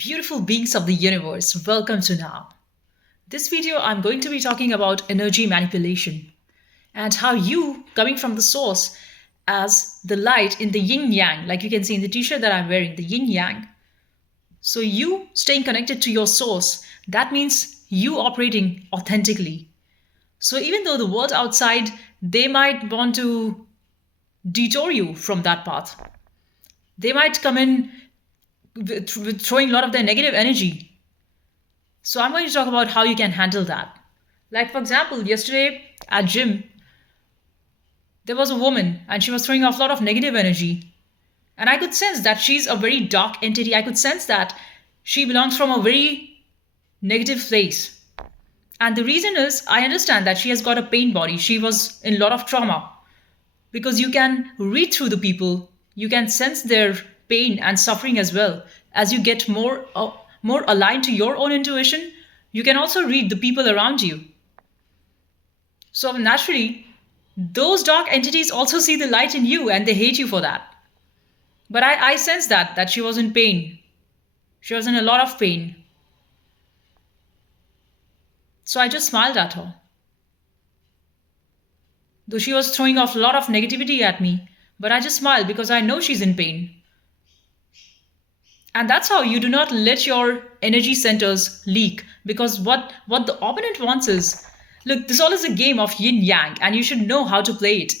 Beautiful beings of the universe, welcome to now. This video, I'm going to be talking about energy manipulation and how you, coming from the source as the light in the yin yang, like you can see in the t shirt that I'm wearing, the yin yang. So, you staying connected to your source, that means you operating authentically. So, even though the world outside, they might want to detour you from that path, they might come in with throwing a lot of their negative energy. So I'm going to talk about how you can handle that. Like for example, yesterday at gym, there was a woman and she was throwing off a lot of negative energy. And I could sense that she's a very dark entity. I could sense that she belongs from a very negative place. And the reason is I understand that she has got a pain body. She was in a lot of trauma. Because you can read through the people, you can sense their pain and suffering as well. As you get more aligned to your own intuition, you can also read the people around you. So naturally, those dark entities also see the light in you and they hate you for that. But I sense that she was in pain. She was in a lot of pain. So I just smiled at her. Though she was throwing off a lot of negativity at me, but I just smiled because I know she's in pain. And that's how you do not let your energy centers leak. Because what the opponent wants is, look, this all is a game of yin yang, and you should know how to play it.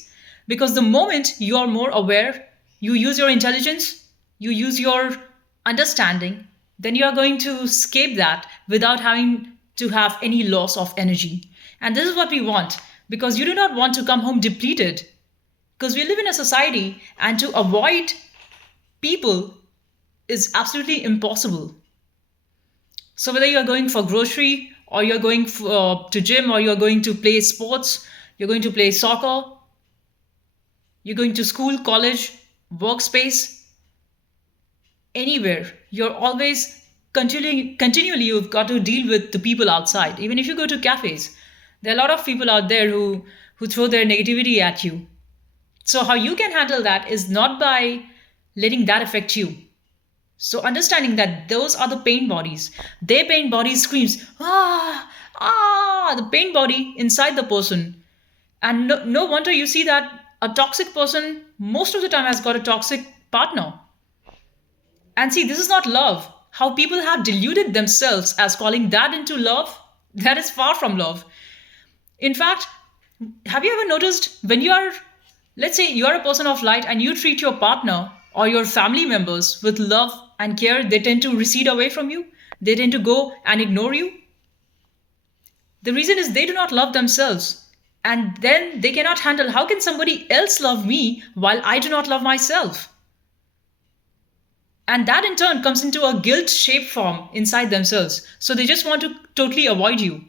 Because the moment you are more aware, you use your intelligence, you use your understanding, then you are going to escape that without having to have any loss of energy. And this is what we want, because you do not want to come home depleted. Because we live in a society, and to avoid people is absolutely impossible. So whether you're going for grocery or you're going to gym or you're going to play sports, you're going to play soccer, you're going to school, college, workspace, anywhere, you're always continually you've got to deal with the people outside. Even if you go to cafes, there are a lot of people out there who throw their negativity at you. So how you can handle that is not by letting that affect you. So understanding that those are the pain bodies. Their pain body screams, the pain body inside the person. And no wonder you see that a toxic person most of the time has got a toxic partner. And see, this is not love. How people have deluded themselves as calling that into love, that is far from love. In fact, have you ever noticed when you are, let's say you are a person of light and you treat your partner or your family members with love and care, they tend to recede away from you. They tend to go and ignore you. The reason is they do not love themselves. And then they cannot handle how can somebody else love me while I do not love myself? And that in turn comes into a guilt shaped form inside themselves. So they just want to totally avoid you,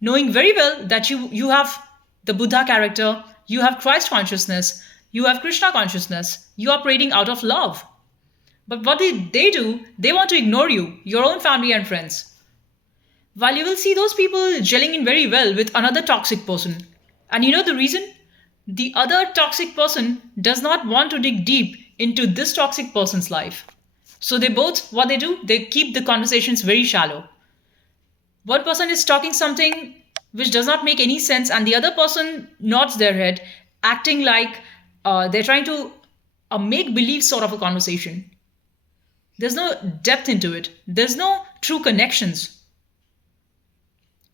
knowing very well that you have the Buddha character, you have Christ consciousness, you have Krishna consciousness, you are operating out of love. But what they do, they want to ignore you, your own family and friends. While you will see those people gelling in very well with another toxic person. And you know the reason? The other toxic person does not want to dig deep into this toxic person's life. So they both, what they do, they keep the conversations very shallow. One person is talking something which does not make any sense, and the other person nods their head, acting like they're trying to make believe sort of a conversation. There's no depth into it. There's no true connections.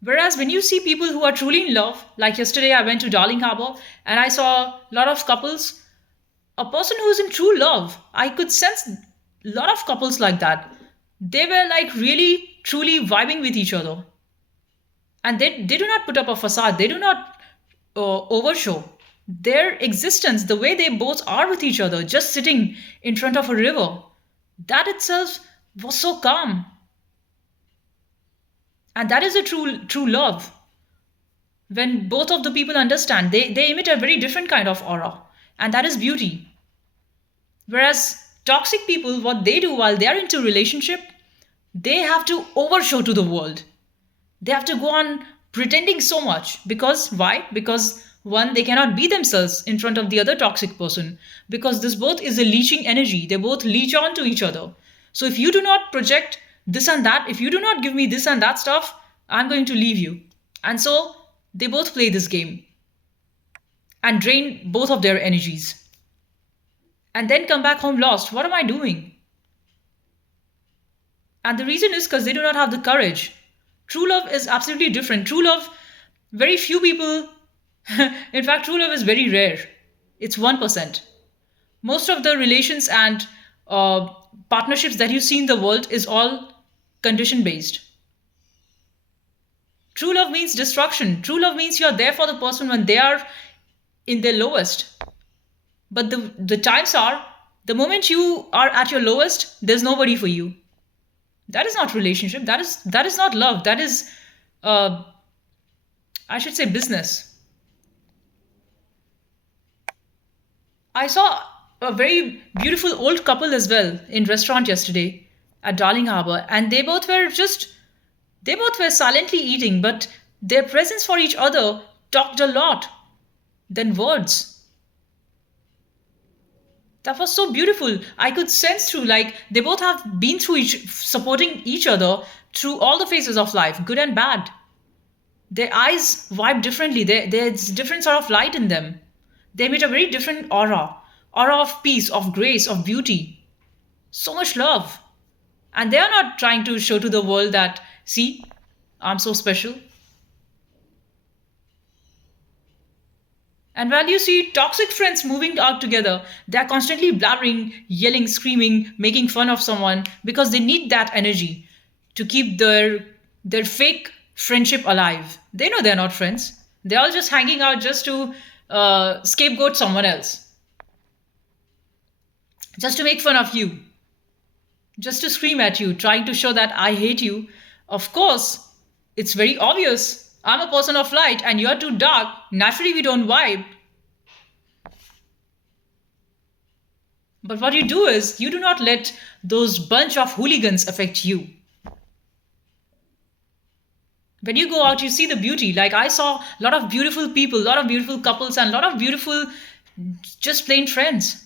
Whereas when you see people who are truly in love, like yesterday I went to Darling Harbour and I saw a lot of couples, a person who's in true love, I could sense a lot of couples like that. They were like really, truly vibing with each other. And they do not put up a facade. They do not overshow. Their existence, the way they both are with each other, just sitting in front of a river, that itself was so calm. And that is a true love. When both of the people understand, they emit a very different kind of aura. And that is beauty. Whereas toxic people, what they do while they are into relationship, they have to overshow to the world. They have to go on pretending so much. Because why? Because one, they cannot be themselves in front of the other toxic person. Because this both is a leeching energy. They both leech on to each other. So if you do not project this and that. If you do not give me this and that stuff, I'm going to leave you. And so they both play this game and drain both of their energies and then come back home lost. What am I doing? And the reason is because they do not have the courage. True love is absolutely different. True love, very few people, in fact, true love is very rare. It's 1%. Most of the relations and uh, partnerships that you see in the world is all condition based. True love means destruction. True love means you're there for the person when they are in their lowest. But the times are, the moment you are at your lowest, there's nobody for you. That is not relationship. That is not love. That is, uh, I should say, business. I saw a very beautiful old couple as well in restaurant yesterday at Darling Harbour, and they both were silently eating, but their presence for each other talked a lot than words. That was so beautiful. I could sense through, like, they both have been through supporting each other through all the phases of life, good and bad. Their eyes vibe differently. There's different sort of light in them. They emit a very different aura of peace, of grace, of beauty. So much love. And they are not trying to show to the world that, see, I'm so special. And while you see toxic friends moving out together, they're constantly blabbering, yelling, screaming, making fun of someone because they need that energy to keep their fake friendship alive. They know they're not friends. They're all just hanging out just to scapegoat someone else, just to make fun of you, just to scream at you, trying to show that I hate you. Of course, it's very obvious. I'm a person of light and you're too dark. Naturally, we don't vibe. But what you do is you do not let those bunch of hooligans affect you. When you go out, you see the beauty. Like I saw a lot of beautiful people, a lot of beautiful couples, and a lot of beautiful, just plain friends.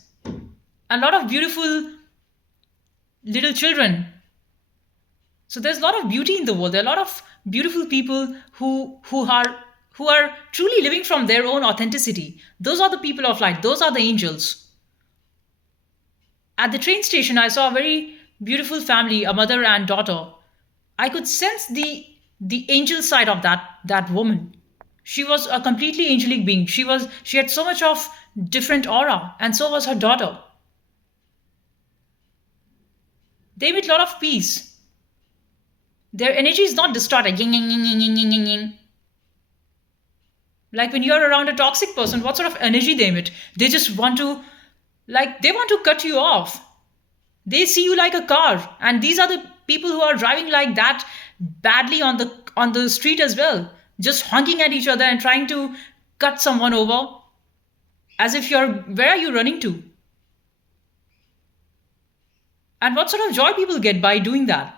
A lot of beautiful little children. So there's a lot of beauty in the world. There are a lot of beautiful people who are truly living from their own authenticity. Those are the people of light. Those are the angels. At the train station, I saw a very beautiful family, a mother and daughter. I could sense the angel side of that woman. She was a completely angelic being. She had so much of different aura, and so was her daughter. They emit a lot of peace. Their energy is not distorted. Ying, ying, ying, ying, ying, ying, ying, ying. Like when you're around a toxic person, what sort of energy they emit? They just want to, like, they want to cut you off. They see you like a car, and these are the people who are driving like that badly on the street as well, just honking at each other and trying to cut someone over, as if you're, where are you running to? And what sort of joy people get by doing that?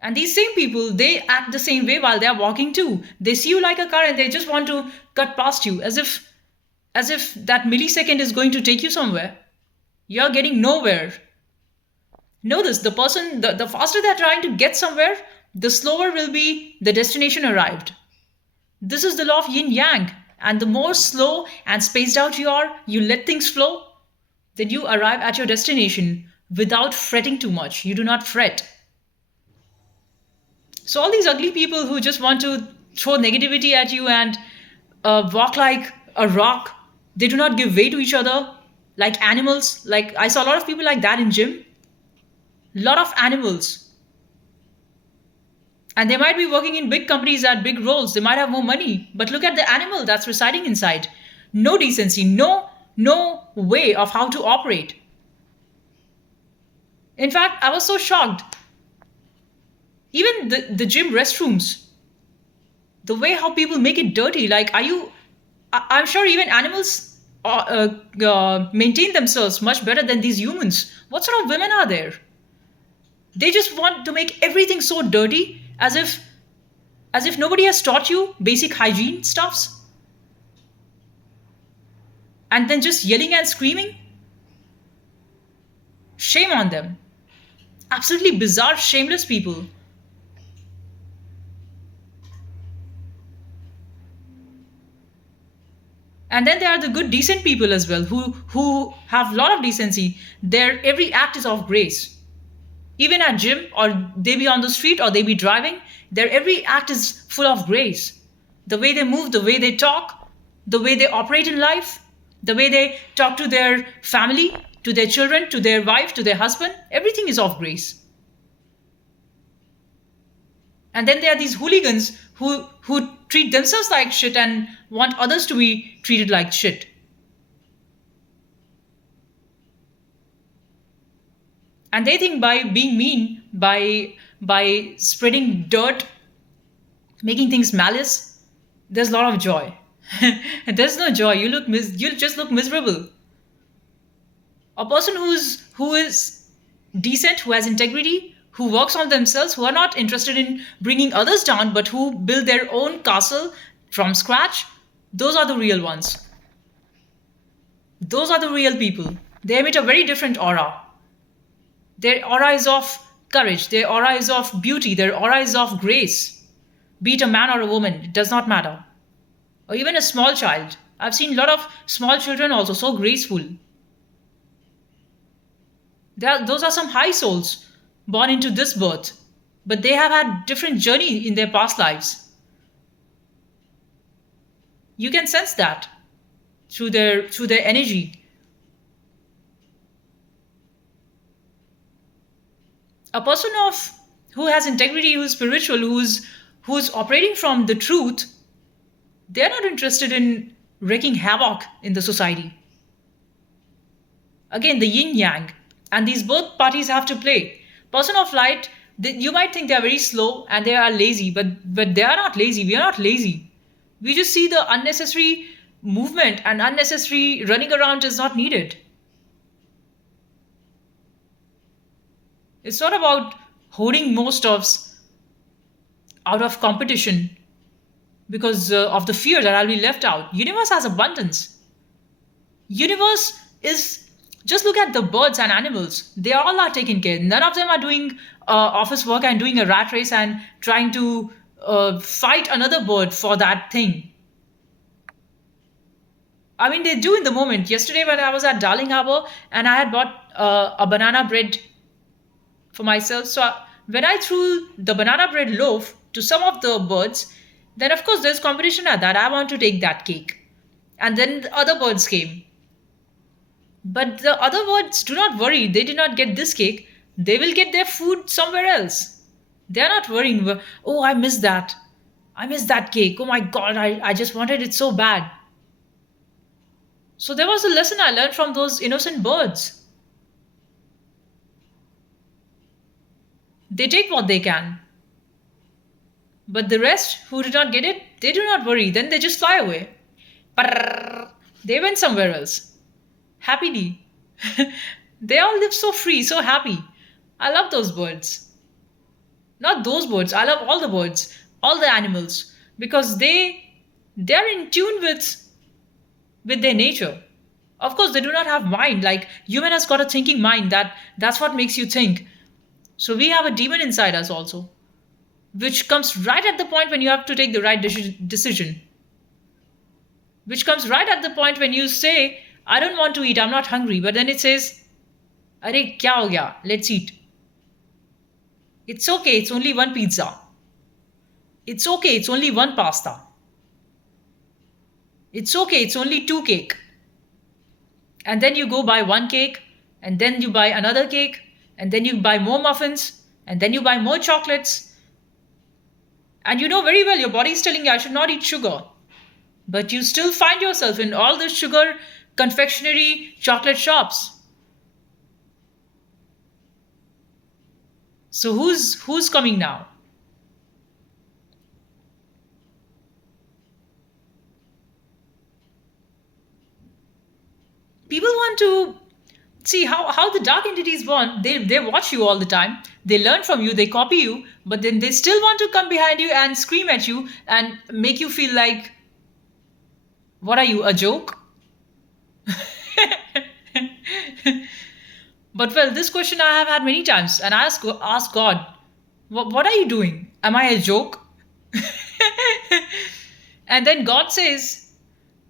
And these same people, they act the same way while they're walking too. They see you like a car and they just want to cut past you, as if that millisecond is going to take you somewhere. You're getting nowhere. Know this, the faster they're trying to get somewhere, the slower will be the destination arrived. This is the law of yin yang. And the more slow and spaced out you are, you let things flow, then you arrive at your destination without fretting too much. You do not fret. So, all these ugly people who just want to throw negativity at you and walk like a rock, they do not give way to each other like animals. Like, I saw a lot of people like that in gym. Lot of animals. And they might be working in big companies at big roles. They might have more money. But look at the animal that's residing inside. No decency, no way of how to operate. In fact, I was so shocked. Even the gym restrooms, the way how people make it dirty. Like, I'm sure even animals maintain themselves much better than these humans. What sort of women are there? They just want to make everything so dirty, as if nobody has taught you basic hygiene stuffs, and then just yelling and screaming. Shame on them. absolutely bizarre, shameless people. And then there are the good, decent people as well, who have a lot of decency. Their every act is of grace. Even at gym, or they be on the street, or they be driving, their every act is full of grace. The way they move, the way they talk, the way they operate in life, the way they talk to their family, to their children, to their wife, to their husband, everything is of grace. And then there are these hooligans who treat themselves like shit and want others to be treated like shit. And they think by being mean, by spreading dirt, making things malice, there's a lot of joy. There's no joy. You just look miserable. A person who is decent, who has integrity, who works on themselves, who are not interested in bringing others down, but who build their own castle from scratch, those are the real ones. Those are the real people. They emit a very different aura. Their aura is of courage, their aura is of beauty, their aura is of grace. Be it a man or a woman, it does not matter. Or even a small child. I've seen a lot of small children also, so graceful. Those are some high souls born into this birth, but they have had different journey in their past lives. You can sense that through their energy. A person of who has integrity, who's spiritual, who's operating from the truth, they're not interested in wreaking havoc in the society. Again, the yin yang, and these both parties have to play. Person of light, you might think they are very slow and they are lazy, but they are not lazy. We are not lazy. We just see the unnecessary movement, and unnecessary running around is not needed. It's not about hoarding more stuffs out of competition because of the fear that I'll be left out. Universe has abundance. Universe is, just look at the birds and animals. They all are taken care. None of them are doing office work and doing a rat race and trying to fight another bird for that thing. I mean, they do in the moment. Yesterday, when I was at Darling Harbour and I had bought a banana bread for myself. So when I threw the banana bread loaf to some of the birds, then of course there's competition at that. I want to take that cake. And then the other birds came. But the other birds, do not worry, they did not get this cake. They will get their food somewhere else. They're not worrying, oh, I missed that. I missed that cake. Oh my god, I just wanted it so bad. So there was a lesson I learned from those innocent birds. They take what they can. But the rest who did not get it, they do not worry. Then they just fly away. Prrrr. They went somewhere else. Happily. They all live so free, so happy. I love those birds. Not those birds. I love all the birds, all the animals, because they're in tune with their nature. Of course, they do not have mind. Like human has got a thinking mind. That's what makes you think. So we have a demon inside us also, which comes right at the point when you have to take the right decision. Which comes right at the point when you say, I don't want to eat, I'm not hungry. But then it says, Are kya ho gaya? Let's eat. It's okay, it's only one pizza. It's okay, it's only one pasta. It's okay, it's only two cake. And then you go buy one cake, and then you buy another cake, and then you buy more muffins, and then you buy more chocolates. And you know very well your body is telling you I should not eat sugar. But you still find yourself in all the sugar confectionery chocolate shops. So who's coming now? People want to see how the dark entities want. They watch you all the time. They learn from you, they copy you, but then they still want to come behind you and scream at you and make you feel like, what are you, a joke? But well, this question I have had many times, and I ask God, what are you doing? Am I a joke? And then God says,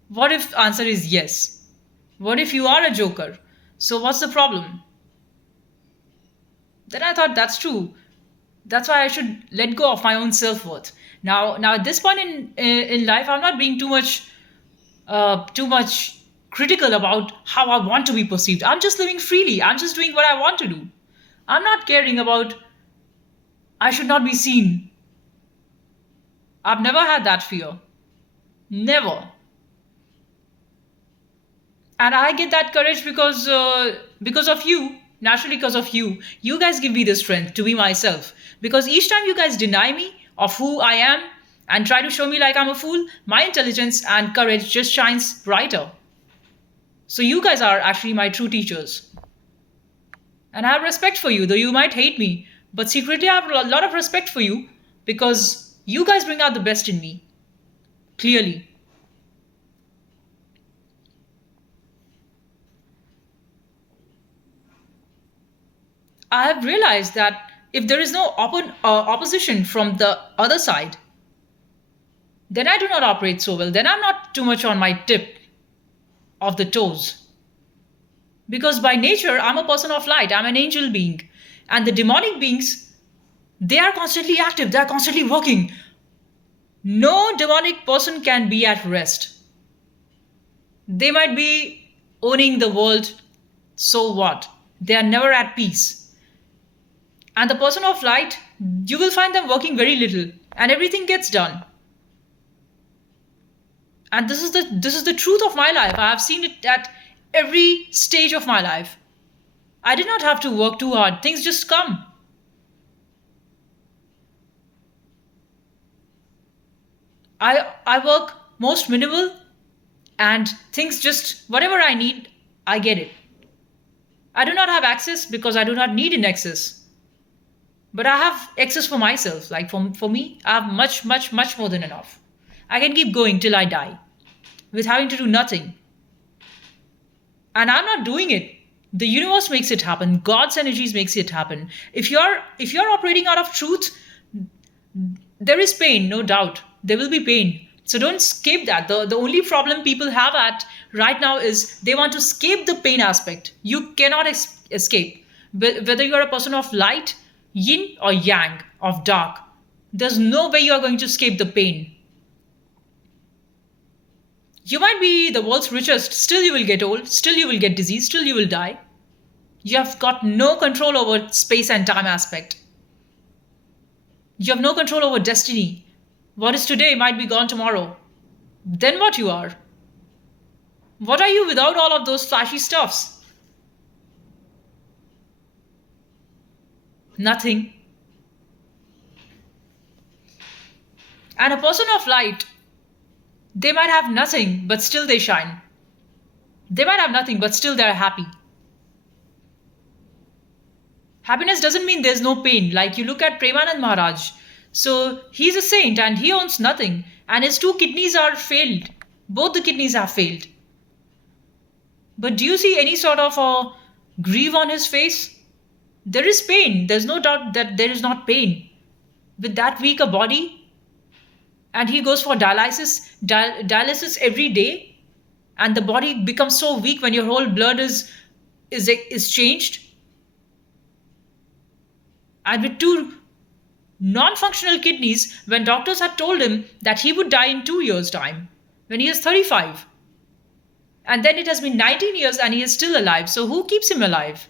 what if answer is yes? What if you are a joker? So what's the problem? Then I thought that's true. That's why I should let go of my own self-worth. Now at this point in life, I'm not being too much critical about how I want to be perceived. I'm just living freely. I'm just doing what I want to do. I'm not caring about I should not be seen. I've never had that fear. Never. And I get that courage because of you. Naturally, because of you. You guys give me the strength to be myself. Because each time you guys deny me of who I am and try to show me like I'm a fool, my intelligence and courage just shines brighter. So you guys are actually my true teachers. And I have respect for you, though you might hate me. But secretly, I have a lot of respect for you because you guys bring out the best in me. Clearly. I have realized that if there is no opposition from the other side, then I do not operate so well. Then I'm not too much on my tip of the toes. Because by nature, I'm a person of light, I'm an angel being. And the demonic beings, they are constantly active, they are constantly working. No demonic person can be at rest. They might be owning the world, so what? They are never at peace. And the person of light, you will find them working very little, and everything gets done. And this is the truth of my life. I have seen it at every stage of my life. I did not have to work too hard. Things just come. I work most minimal and things just whatever I need, I get it. I do not have access because I do not need an access. But I have access for myself. Like for me, I have much, much, much more than enough. I can keep going till I die with having to do nothing. And I'm not doing it. The universe makes it happen. God's energies makes it happen. If you're operating out of truth, there is pain, no doubt. There will be pain. So don't escape that. The only problem people have at right now is they want to escape the pain aspect. You cannot escape. Whether you're a person of light, yin, or yang, of dark, there's no way you're going to escape the pain. You might be the world's richest, still you will get old, still you will get disease, still you will die. You have got no control over space and time aspect. You have no control over destiny. What is today might be gone tomorrow. Then what you are? What are you without all of those flashy stuffs? Nothing. And a person of light, they might have nothing, but still they shine. They might have nothing, but still they're happy. Happiness doesn't mean there's no pain. Like you look at Premanand Maharaj. So he's a saint and he owns nothing. And his two kidneys are failed. Both the kidneys have failed. But do you see any sort of grief on his face? There is pain. There's no doubt that there is not pain. With that weak a body, and he goes for dialysis every day, and the body becomes so weak when your whole blood is changed. And with two non-functional kidneys, when doctors had told him that he would die in 2 years' time, when he is 35. And then it has been 19 years and he is still alive. So who keeps him alive?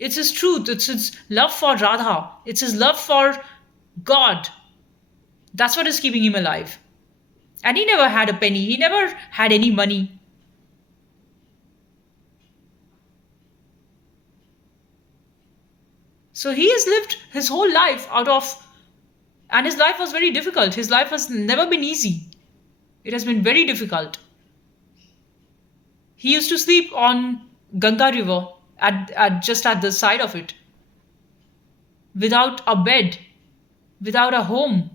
It's his truth. It's his love for Radha. It's his love for God. That's what is keeping him alive. And he never had a penny. He never had any money. So he has lived his whole life and his life was very difficult. His life has never been easy. It has been very difficult. He used to sleep on Ganga River just at the side of it, without a bed, without a home,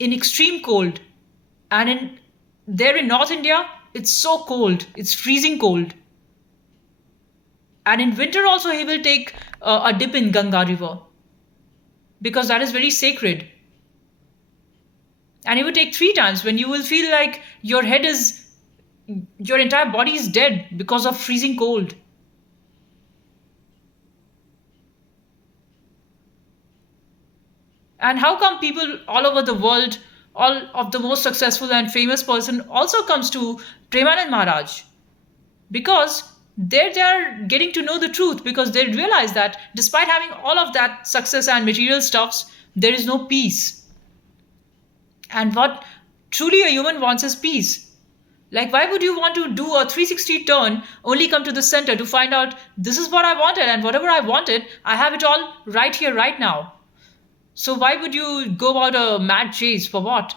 in extreme cold. And there in North India, it's so cold. It's freezing cold. And in winter also he will take a dip in Ganga river, because that is very sacred. And he would take 3 times, when you will feel like your entire body is dead because of freezing cold. And how come people all over the world, all of the most successful and famous person also comes to Premanand Maharaj? Because there they are getting to know the truth, because they realize that despite having all of that success and material stuffs, there is no peace. And what truly a human wants is peace. Like, why would you want to do a 360 turn, only come to the center to find out this is what I wanted, and whatever I wanted, I have it all right here, right now? So, why would you go about a mad chase for what?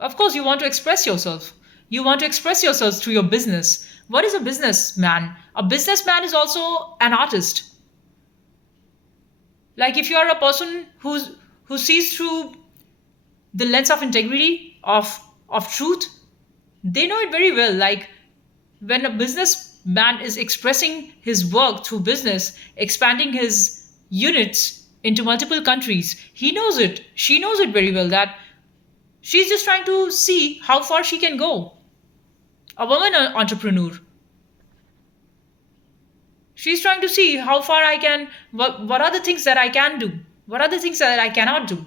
Of course, you want to express yourself. You want to express yourself through your business. What is a businessman? A businessman is also an artist. Like, if you are a person who sees through the lens of integrity, of truth, they know it very well. Like, when a businessman is expressing his work through business, expanding his units into multiple countries, he knows it, she knows it very well, that she's just trying to see how far she can go. A woman entrepreneur, she's trying to see how far I can, what are the things that I can do, what are the things that I cannot do.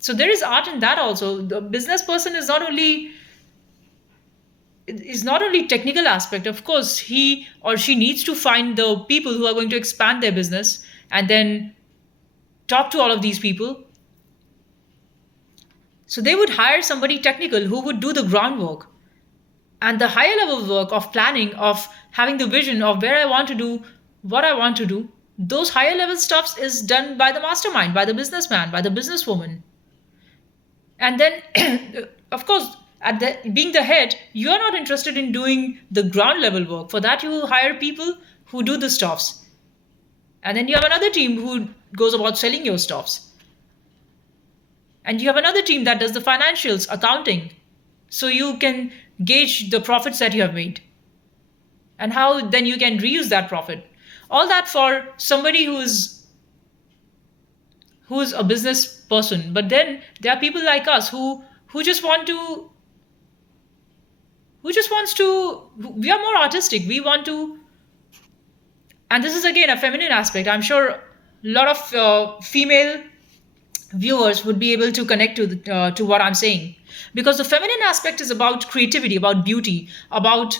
So there is art in that also. The business person is not only technical aspect. Of course, he or she needs to find the people who are going to expand their business, and then talk to all of these people. So they would hire somebody technical who would do the groundwork, and the higher level work of planning, of having the vision of where I want to do, what I want to do. Those higher level stuffs is done by the mastermind, by the businessman, by the businesswoman. And then of course, being the head, you are not interested in doing the ground level work. For that, you hire people who do the stuffs, and then you have another team who goes about selling your stuffs, and you have another team that does the financials, accounting, so you can gauge the profits that you have made, and how then you can reuse that profit. All that for somebody who's a business person. But then there are people like us who just want to who just wants to we are more artistic. We want to, and this is again a feminine aspect. I'm sure a lot of female viewers would be able to connect to what I'm saying, because the feminine aspect is about creativity, about beauty, about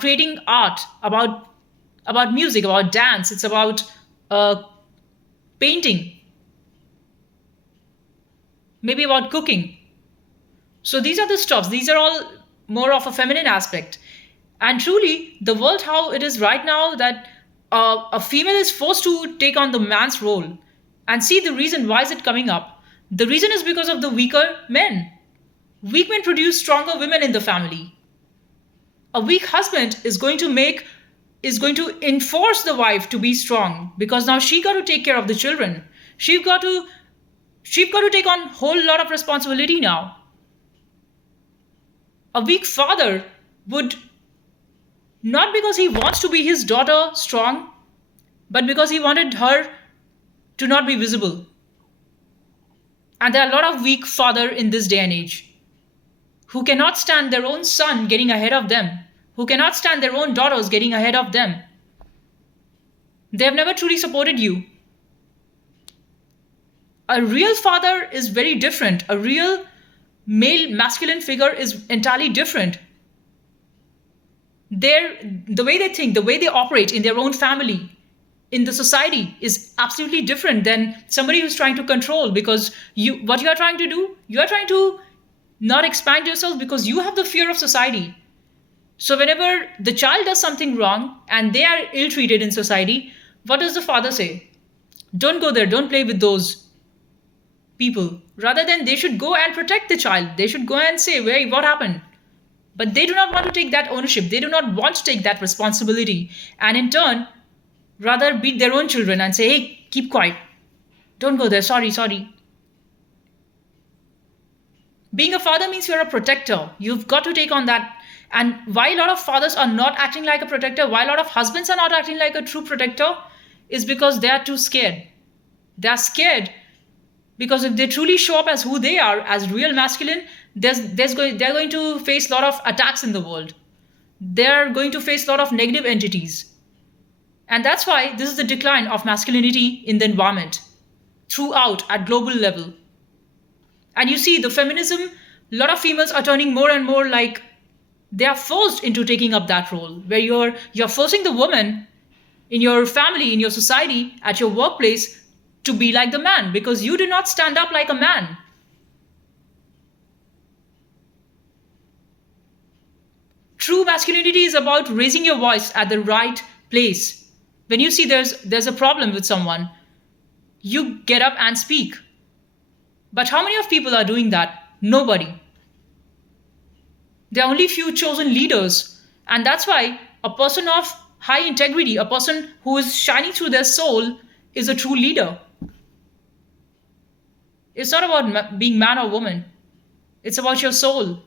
creating art, about music, about dance. It's about uh, painting, maybe about cooking. So these are the stuffs. These are all more of a feminine aspect. And truly, the world how it is right now, that a female is forced to take on the man's role. And see, the reason why is it coming up? The reason is because of the weaker men. Weak men produce stronger women in the family. A weak husband is going to enforce the wife to be strong, because now she got to take care of the children. She got to take on whole lot of responsibility now. A weak father would, not because he wants to be his daughter strong, but because he wanted her to not be visible. And there are a lot of weak father in this day and age, who cannot stand their own son getting ahead of them, who cannot stand their own daughters getting ahead of them. They have never truly supported you. A real father is very different. A real male masculine figure is entirely different. The way they think, the way they operate in their own family, in the society, is absolutely different than somebody who's trying to control. Because what you are trying to do, you are trying to not expand yourself, because you have the fear of society. So whenever the child does something wrong and they are ill treated in society, what does the father say? Don't go there, don't play with those people. Rather than, they should go and protect the child, they should go and say, where, what happened? But they do not want to take that ownership, they do not want to take that responsibility, and in turn rather beat their own children and say, hey, keep quiet, don't go there, sorry, sorry. Being a father means you're a protector. You've got to take on that. And why a lot of fathers are not acting like a protector, why a lot of husbands are not acting like a true protector, is because they are too scared. They are scared because if they truly show up as who they are, as real masculine, they're going to face a lot of attacks in the world. They're going to face a lot of negative entities. And that's why this is the decline of masculinity in the environment throughout at global level. And you see the feminism, a lot of females are turning more and more like they are forced into taking up that role where you're forcing the woman in your family, in your society, at your workplace to be like the man because you did not stand up like a man. True masculinity is about raising your voice at the right place. When you see there's a problem with someone, you get up and speak. But how many of people are doing that? Nobody. There are only few chosen leaders. And that's why a person of high integrity, a person who is shining through their soul, is a true leader. It's not about being man or woman, it's about your soul.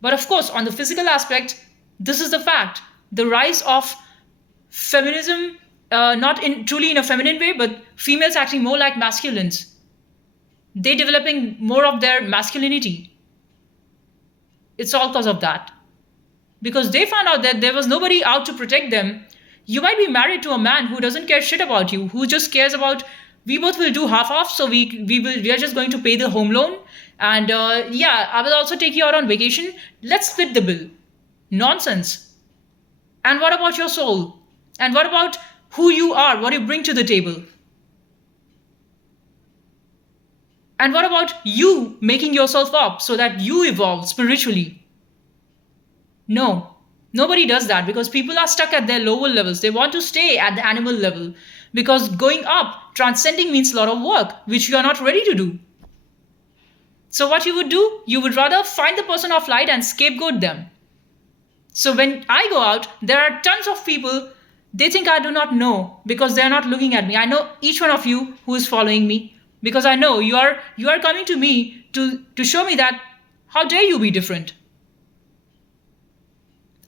But of course, on the physical aspect, this is the fact. The rise of feminism, not in truly in a feminine way, but females acting more like masculines. They developing more of their masculinity. It's all because of that. Because they found out that there was nobody out to protect them. You might be married to a man who doesn't care shit about you, who just cares about we both will do half off, so we are just going to pay the home loan, and yeah, I will also take you out on vacation. Let's split the bill. Nonsense. And what about your soul? And what about who you are? What you bring to the table? And what about you making yourself up so that you evolve spiritually? No, nobody does that because people are stuck at their lower levels. They want to stay at the animal level because going up, transcending means a lot of work, which you are not ready to do. So, what you would do, you would rather find the person of light and scapegoat them. So, when I go out, there are tons of people, they think I do not know because they are not looking at me. I know each one of you who is following me because I know you are coming to me to show me that how dare you be different.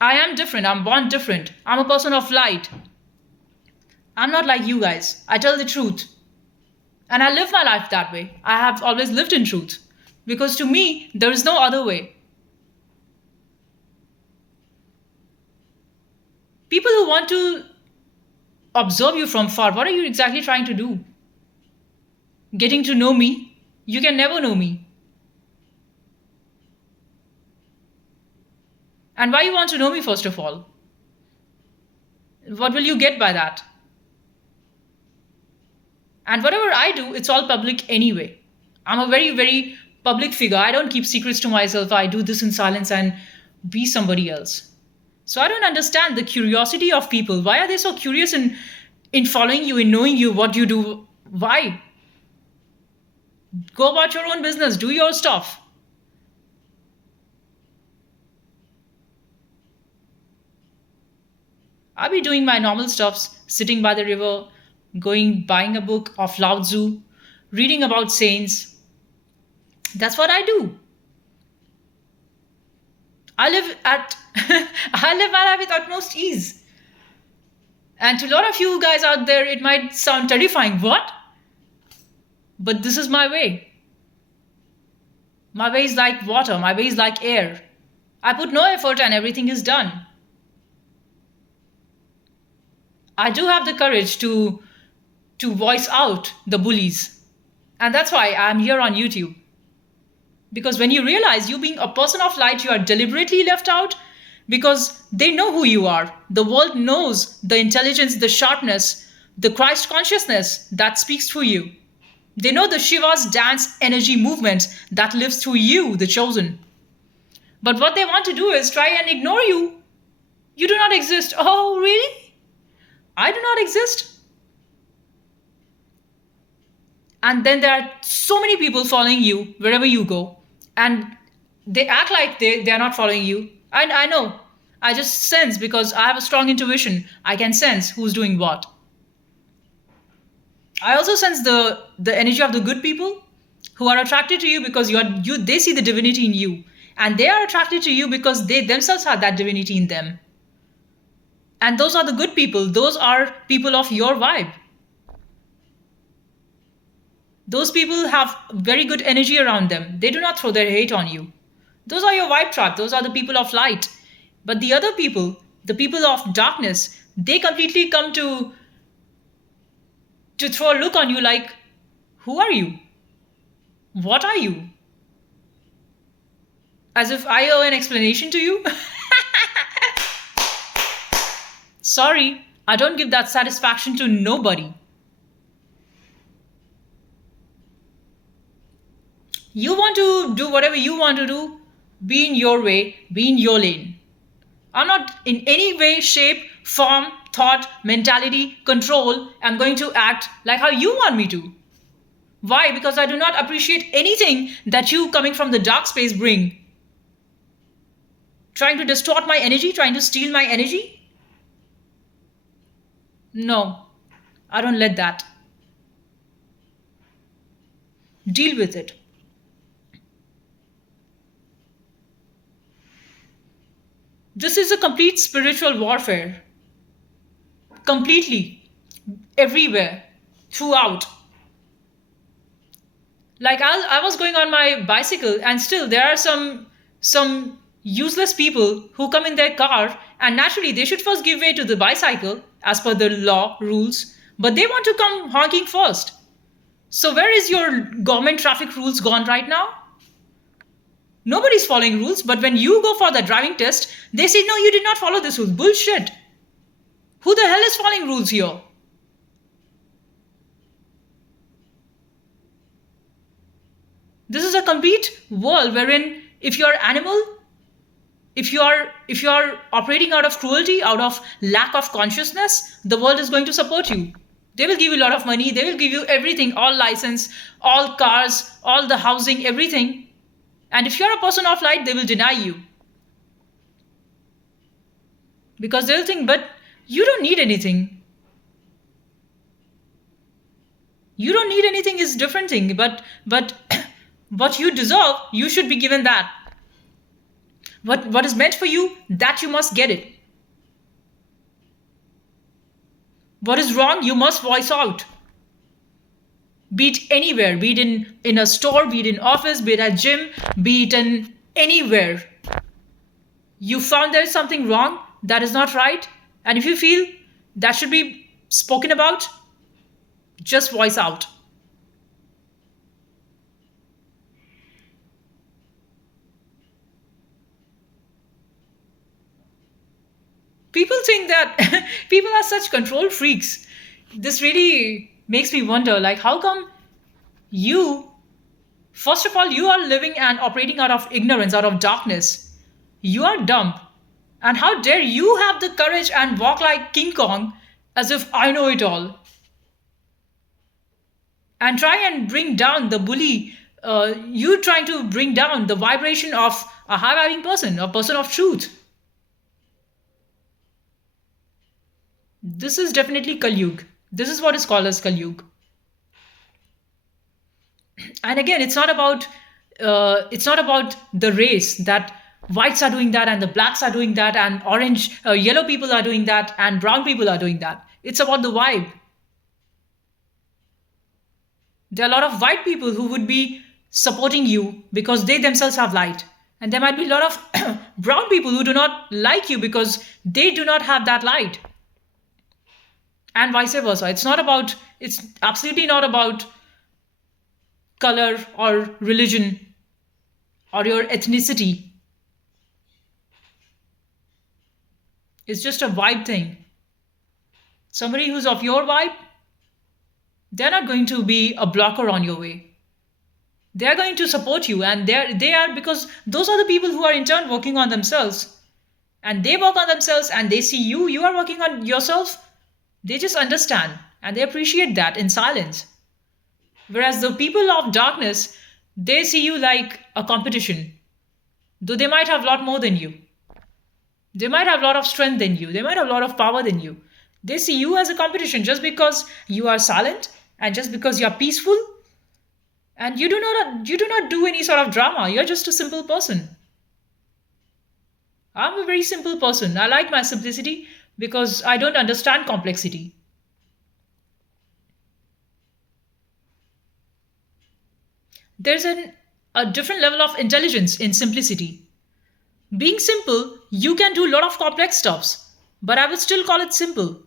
I am different. I'm born different. I'm a person of light. I'm not like you guys. I tell the truth. And I live my life that way. I have always lived in truth. Because to me, there is no other way. People who want to observe you from far, what are you exactly trying to do? Getting to know me? You can never know me. And why you want to know me, first of all? What will you get by that? And whatever I do, it's all public anyway. I'm a very, very public figure. I don't keep secrets to myself. I do this in silence and be somebody else. So I don't understand the curiosity of people. Why are they so curious in following you, in knowing you, what you do? Why? Go about your own business. Do your stuff. I'll be doing my normal stuffs, sitting by the river, going buying a book of Lao Tzu, reading about saints. That's what I do. I live at I live my life with utmost ease. And to a lot of you guys out there, it might sound terrifying. What? But this is my way. My way is like water, my way is like air. I put no effort and everything is done. I do have the courage to voice out the bullies. And that's why I'm here on YouTube. Because when you realize you being a person of light, you are deliberately left out because they know who you are. The world knows the intelligence, the sharpness, the Christ consciousness that speaks through you. They know the Shiva's dance energy movement that lives through you, the chosen. But what they want to do is try and ignore you. You do not exist. Oh, really? I do not exist. And then there are so many people following you wherever you go. And they act like they are not following you. And I know. I just sense because I have a strong intuition. I can sense who's doing what. I also sense the energy of the good people who are attracted to you because they see the divinity in you, and they are attracted to you because they themselves have that divinity in them. And those are the good people. Those are people of your vibe. Those people have very good energy around them. They do not throw their hate on you. Those are your vibe tribe. Those are the people of light. But the other people, the people of darkness, they completely come to throw a look on you like, who are you? What are you? As if I owe an explanation to you. Sorry, I don't give that satisfaction to nobody. You want to do whatever you want to do, be in your way, be in your lane. I'm not in any way, shape, form, thought, mentality, control. I'm going to act like how you want me to. Why? Because I do not appreciate anything that you coming from the dark space bring. Trying to distort my energy, trying to steal my energy? No, I don't let that. Deal with it. This is a complete spiritual warfare. Completely. Everywhere. Throughout. Like I was going on my bicycle, and still there are some useless people who come in their car, and naturally they should first give way to the bicycle as per the law rules, but they want to come honking first. So where is your government traffic rules gone right now? Nobody's following rules, but when you go for the driving test, they say, no, you did not follow this rule. Bullshit. Who the hell is following rules here? This is a complete world wherein if you're animal, if you're operating out of cruelty, out of lack of consciousness, the world is going to support you. They will give you a lot of money, they will give you everything, all license, all cars, all the housing, everything. And if you're a person of light, they will deny you. Because they'll think, but you don't need anything. You don't need anything is different thing, but what you deserve, you should be given that. What is meant for you, that you must get it. What is wrong, you must voice out. Be it anywhere, be it in a store, be it in office, be it at gym, be it in anywhere. You found there is something wrong, that is not right, and if you feel that should be spoken about, just voice out. People think that people are such control freaks. This really makes me wonder, like, how come you, first of all, you are living and operating out of ignorance, out of darkness. You are dumb. And how dare you have the courage and walk like King Kong as if I know it all? And try and bring down the bully. You trying to bring down the vibration of a high vibing person, a person of truth. This is definitely Kalyug. This is what is called as Kalyug. And again, it's not about the race that whites are doing that and the blacks are doing that and orange yellow people are doing that and brown people are doing that. It's about the vibe. There are a lot of white people who would be supporting you because they themselves have light, and there might be a lot of brown people who do not like you because they do not have that light, and vice versa. It's absolutely not about color or religion or your ethnicity. It's just a vibe thing. Somebody who's of your vibe, they're not going to be a blocker on your way. They're going to support you, and they are because those are the people who are in turn working on themselves. And they work on themselves and they see you are working on yourself. They just understand and they appreciate that in silence. Whereas the people of darkness, they see you like a competition. Though they might have a lot more than you. They might have a lot of strength than you. They might have a lot of power than you. They see you as a competition just because you are silent and just because you are peaceful And you do not do any sort of drama. You're just a simple person. I'm a very simple person. I like my simplicity because I don't understand complexity. There's a different level of intelligence in simplicity. Being simple, you can do a lot of complex stuffs, but I would still call it simple.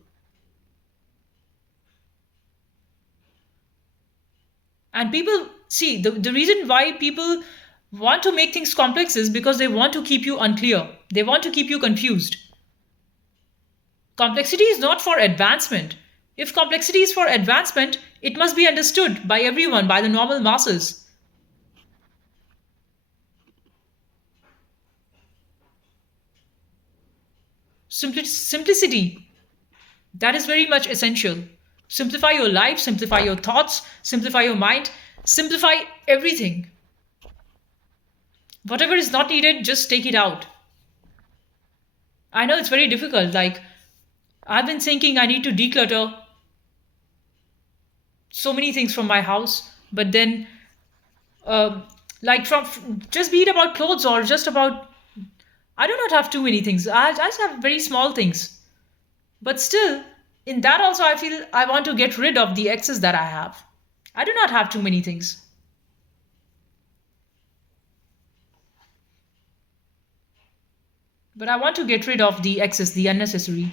And people see the reason why people want to make things complex is because they want to keep you unclear. They want to keep you confused. Complexity is not for advancement. If complexity is for advancement, it must be understood by everyone, by the normal masses. Simplicity, that is very much essential. Simplify your life, simplify your thoughts, simplify your mind, simplify everything. Whatever is not needed, just take it out. I know it's very difficult. Like, I've been thinking I need to declutter so many things from my house, but then, uh, like, from just be it about clothes or just about, I do not have too many things. I just have very small things. But still, in that also, I feel I want to get rid of the excess that I have. I do not have too many things, but I want to get rid of the excess, the unnecessary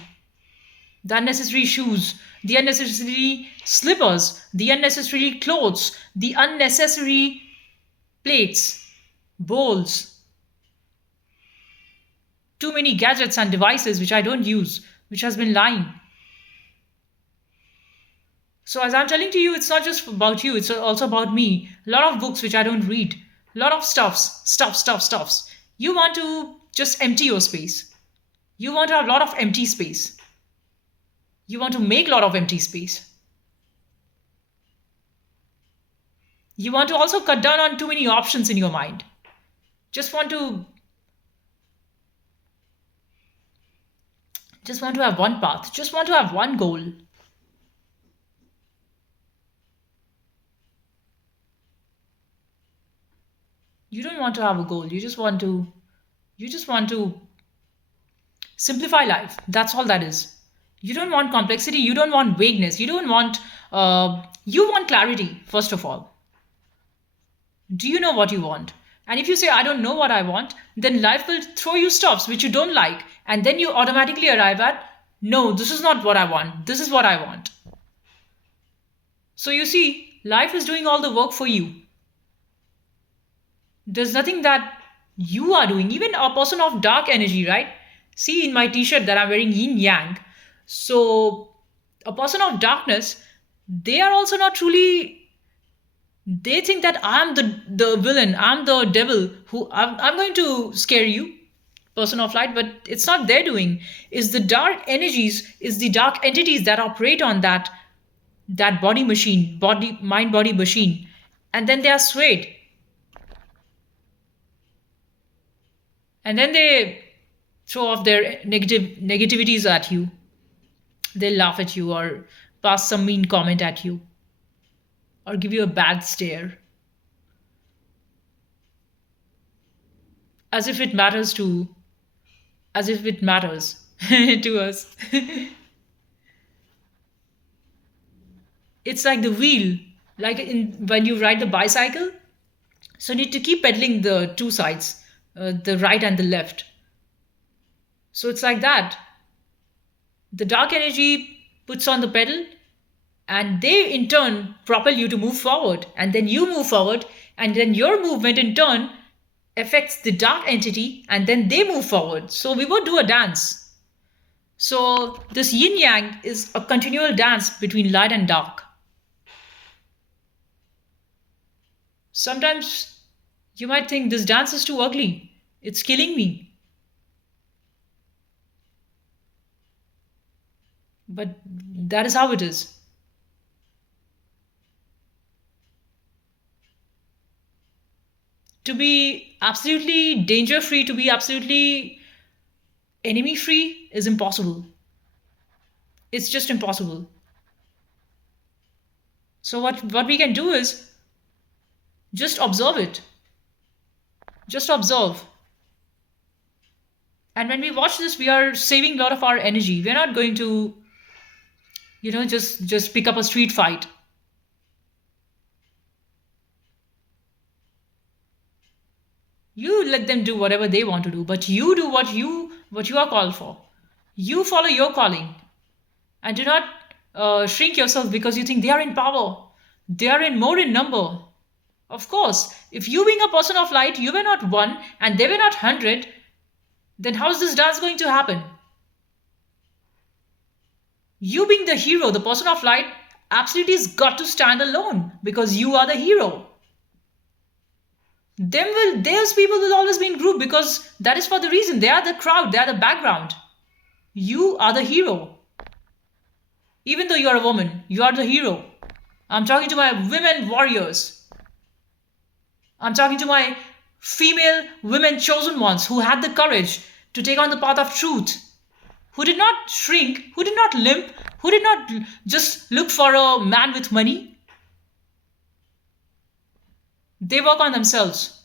shoes, the unnecessary slippers, the unnecessary clothes, the unnecessary plates, bowls, too many gadgets and devices which I don't use, which has been lying. So as I'm telling to you, it's not just about you, it's also about me. A lot of books which I don't read, a lot of stuffs. You want to just empty your space. You want to have a lot of empty space. You want to make a lot of empty space. You want to also cut down on too many options in your mind. Just want to just want to have one path. Just want to have one goal. You don't want to have a goal. You just want to simplify life. That's all that is. You don't want complexity. You don't want vagueness. You don't want. You want clarity. First of all, do you know what you want? And if you say I don't know what I want, then life will throw you stuffs which you don't like, and then you automatically arrive at no. This is not what I want. This is what I want. So you see, life is doing all the work for you. There's nothing that you are doing. Even a person of dark energy, right? See, in my t-shirt that I'm wearing, yin yang. So a person of darkness, they are also not truly, they think that I'm the villain, I'm the devil who I'm going to scare you, person of light. But it's not their doing. Is the dark energies, is the dark entities that operate on that body machine, body mind body machine, and then they are swayed, and then they throw off their negativities at you. They'll laugh at you or pass some mean comment at you or give you a bad stare, as if it matters to as if it matters to us. It's like the wheel, like in when you ride the bicycle. So you need to keep pedaling the two sides, the right and the left. So it's like that. The dark energy puts on the pedal, and they in turn propel you to move forward, and then you move forward, and then your movement in turn affects the dark entity, and then they move forward. So we would do a dance. So this yin yang is a continual dance between light and dark. Sometimes you might think this dance is too ugly, it's killing me. But that is how it is. To be absolutely danger free, to be absolutely enemy free is impossible. It's just impossible. So what we can do is Just observe it. Just observe. And when we watch this, we are saving a lot of our energy. We're not going to, just pick up a street fight. You let them do whatever they want to do, but you do what you are called for. You follow your calling, and do not shrink yourself because you think they are in power. They are in more in number. Of course, if you being a person of light, you were not one and they were not 100, then how is this dance going to happen? You being the hero, the person of light, absolutely has got to stand alone because you are the hero. Those people will always be in group because that is for the reason. They are the crowd, they are the background. You are the hero. Even though you are a woman, you are the hero. I'm talking to my women warriors. I'm talking to my female women chosen ones who had the courage to take on the path of truth, who did not shrink, who did not limp, who did not just look for a man with money. They work on themselves.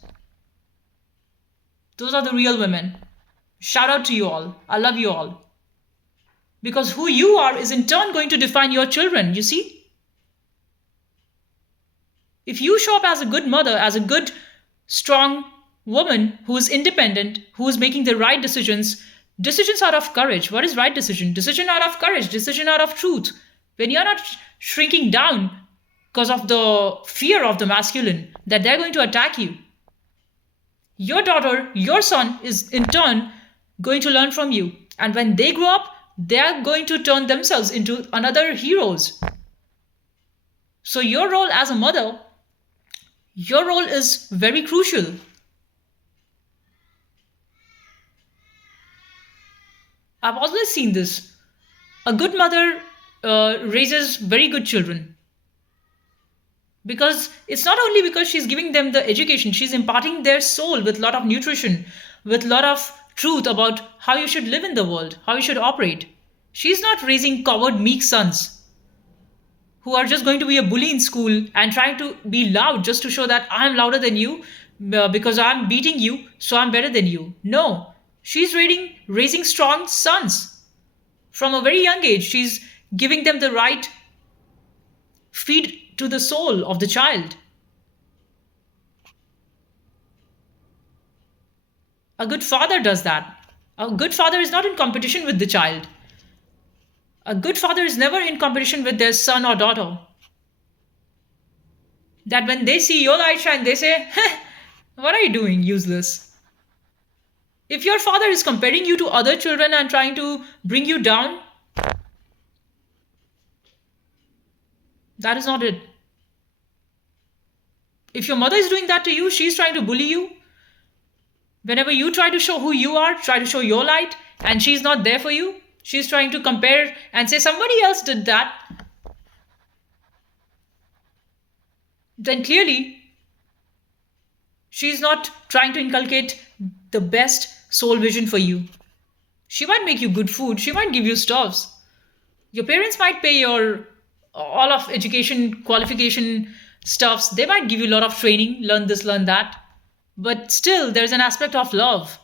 Those are the real women. Shout out to you all. I love you all. Because who you are is in turn going to define your children, you see? If you show up as a good mother, as a good, strong woman who is independent, who is making the right decisions, decisions out of courage. What is right decision? Decision out of courage, decision out of truth. When you're not shrinking down because of the fear of the masculine that they're going to attack you, your daughter, your son is in turn going to learn from you. And when they grow up, they're going to turn themselves into another heroes. So your role as a mother, your role is very crucial. I've always seen this. A good mother raises very good children. Because it's not only because she's giving them the education, she's imparting their soul with a lot of nutrition, with a lot of truth about how you should live in the world, how you should operate. She's not raising coward, meek sons who are just going to be a bully in school and trying to be loud just to show that I'm louder than you because I'm beating you, so I'm better than you. No, she's raising strong sons from a very young age. She's giving them the right feed to the soul of the child. A good father does that. A good father is not in competition with the child. A good father is never in competition with their son or daughter. That when they see your light shine, they say, "Heh, what are you doing, useless?" If your father is comparing you to other children and trying to bring you down, that is not it. If your mother is doing that to you, she's trying to bully you. Whenever you try to show who you are, try to show your light, and she's not there for you, she's trying to compare and say somebody else did that, then clearly she's not trying to inculcate the best soul vision for you. She might make you good food, she might give you stuffs. Your parents might pay your all of education qualification stuffs. They might give you a lot of training, learn this, learn that. But still, there's an aspect of love.